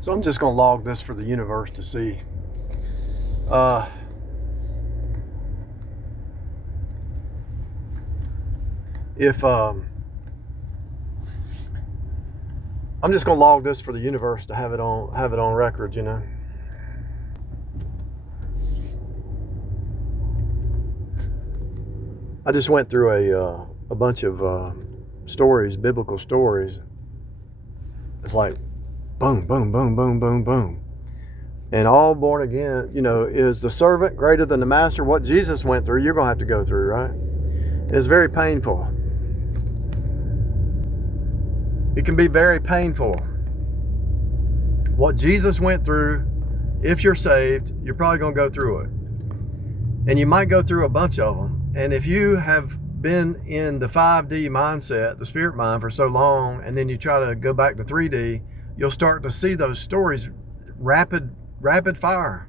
So I'm just going to log this for the universe to see. If I'm just going to log this for the universe to have it on record, you know. I just went through a bunch of stories, biblical stories. It's like boom, boom, boom, boom, boom, boom. And all born again, you know, is the servant greater than the master? What Jesus went through, you're going to have to go through, right? And it's very painful. It can be very painful. What Jesus went through, if you're saved, you're probably going to go through it. And you might go through a bunch of them. And if you have been in the 5D mindset, the spirit mind, for so long, and then you try to go back to 3D, you'll start to see those stories rapid fire.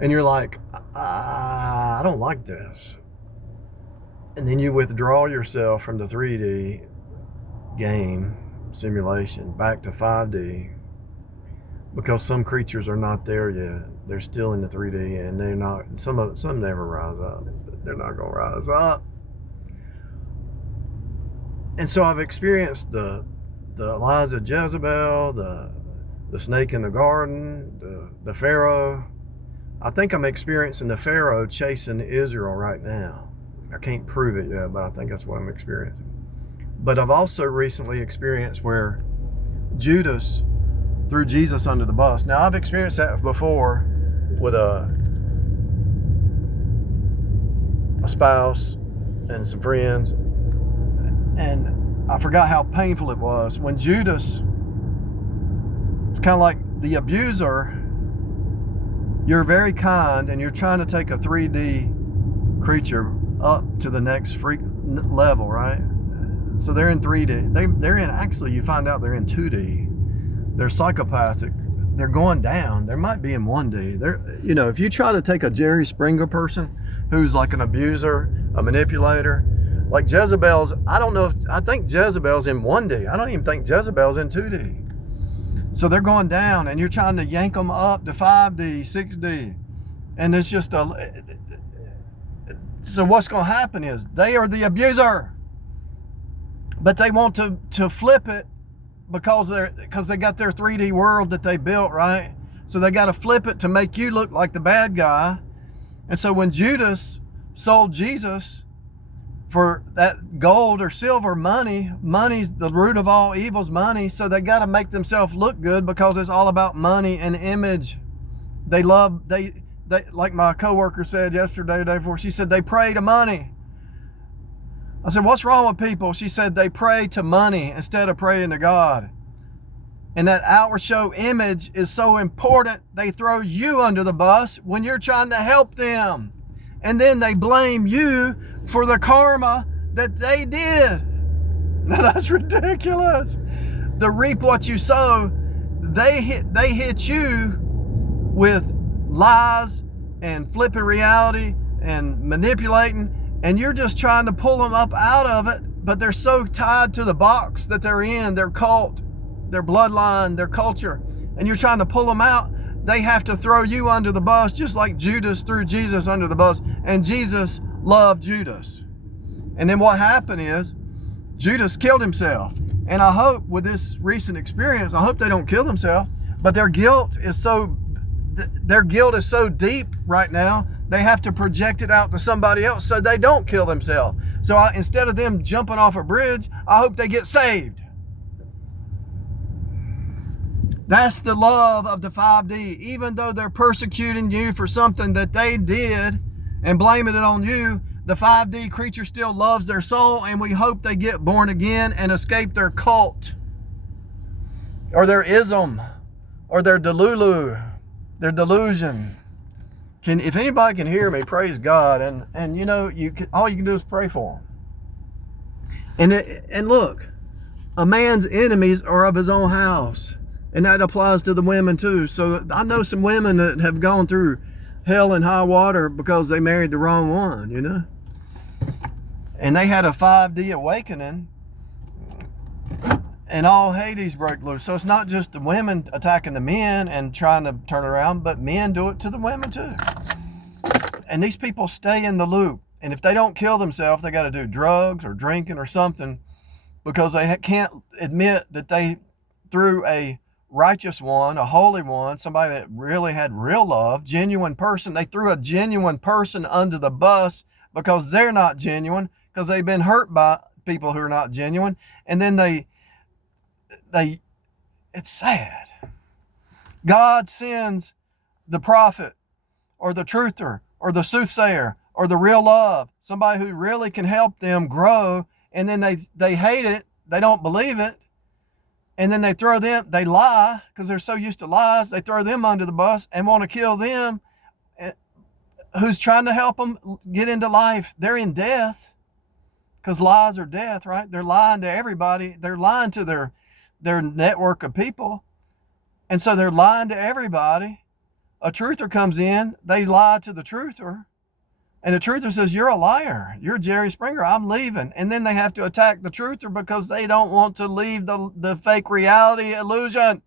And you're like, I don't like this. And then you withdraw yourself from the 3D game simulation back to 5D, because some creatures are not there yet. They're still in the 3D, and they're not, some never rise up. They're not going to rise up. And so I've experienced the lies of Jezebel, the snake in the garden, the Pharaoh. I think I'm experiencing the Pharaoh chasing Israel right now. I can't prove it yet, but I think that's what I'm experiencing. But I've also recently experienced where Judas threw Jesus under the bus. Now, I've experienced that before with a spouse and some friends. And I forgot how painful it was when Judas, it's kind of like the abuser. You're very kind and you're trying to take a 3D creature up to the next freak level, right? So they're in 3D. They're in, actually, you find out they're in 2D. They're psychopathic. They're going down. They might be in 1D. They're, you know, if you try to take a Jerry Springer person who's like an abuser, a manipulator, like Jezebel's, I think Jezebel's in 1D. I don't even think Jezebel's in 2D. So they're going down and you're trying to yank them up to 5D, 6D. And it's just so what's going to happen is they are the abuser, but they want to flip it because they got their 3D world that they built, right? So they got to flip it to make you look like the bad guy. And so when Judas sold Jesus for that gold or silver, money's the root of all evil's money. So they got to make themselves look good because it's all about money and image. They like my coworker said yesterday, the day before, she said they pray to money. I said, what's wrong with people? She said they pray to money instead of praying to God. And that outward show image is so important. They throw you under the bus when you're trying to help them. And then they blame you for the karma that they did. Now that's ridiculous. To reap what you sow, they hit you with lies and flipping reality and manipulating, and you're just trying to pull them up out of it, but they're so tied to the box that they're in, their cult, their bloodline, their culture, and you're trying to pull them out. They have to throw you under the bus, just like Judas threw Jesus under the bus, and Jesus loved Judas. And then what happened is Judas killed himself. And I hope with this recent experience, I hope they don't kill themselves, but their guilt is so deep right now, they have to project it out to somebody else so they don't kill themselves. So instead of them jumping off a bridge, I hope they get saved. That's the love of the 5D. Even though they're persecuting you for something that they did and blaming it on you, the 5D creature still loves their soul, and we hope they get born again and escape their cult or their ism or their delulu, their delusion. If anybody can hear me, praise God. And you know, all you can do is pray for them. And look, a man's enemies are of his own house. And that applies to the women too. So I know some women that have gone through hell and high water because they married the wrong one, you know. And they had a 5D awakening. and all Hades break loose. So it's not just the women attacking the men and trying to turn around, but men do it to the women too. And these people stay in the loop. And if they don't kill themselves, they got to do drugs or drinking or something, because they can't admit that they threw a righteous one, a holy one, somebody that really had real love, genuine person. They threw a genuine person under the bus because they're not genuine, because they've been hurt by people who are not genuine. And then it's sad. God sends the prophet or the truther or the soothsayer or the real love, somebody who really can help them grow, and then they hate it, they don't believe it, and then they lie because they're so used to lies, they throw them under the bus and want to kill them who's trying to help them get into life. They're in death, because lies are death, right? They're lying to everybody. They're lying to their network of people, and so they're lying to everybody. A truther comes in, they lie to the truther, and the truther says, you're a liar, you're Jerry Springer, I'm leaving. And then they have to attack the truther because they don't want to leave the fake reality illusion.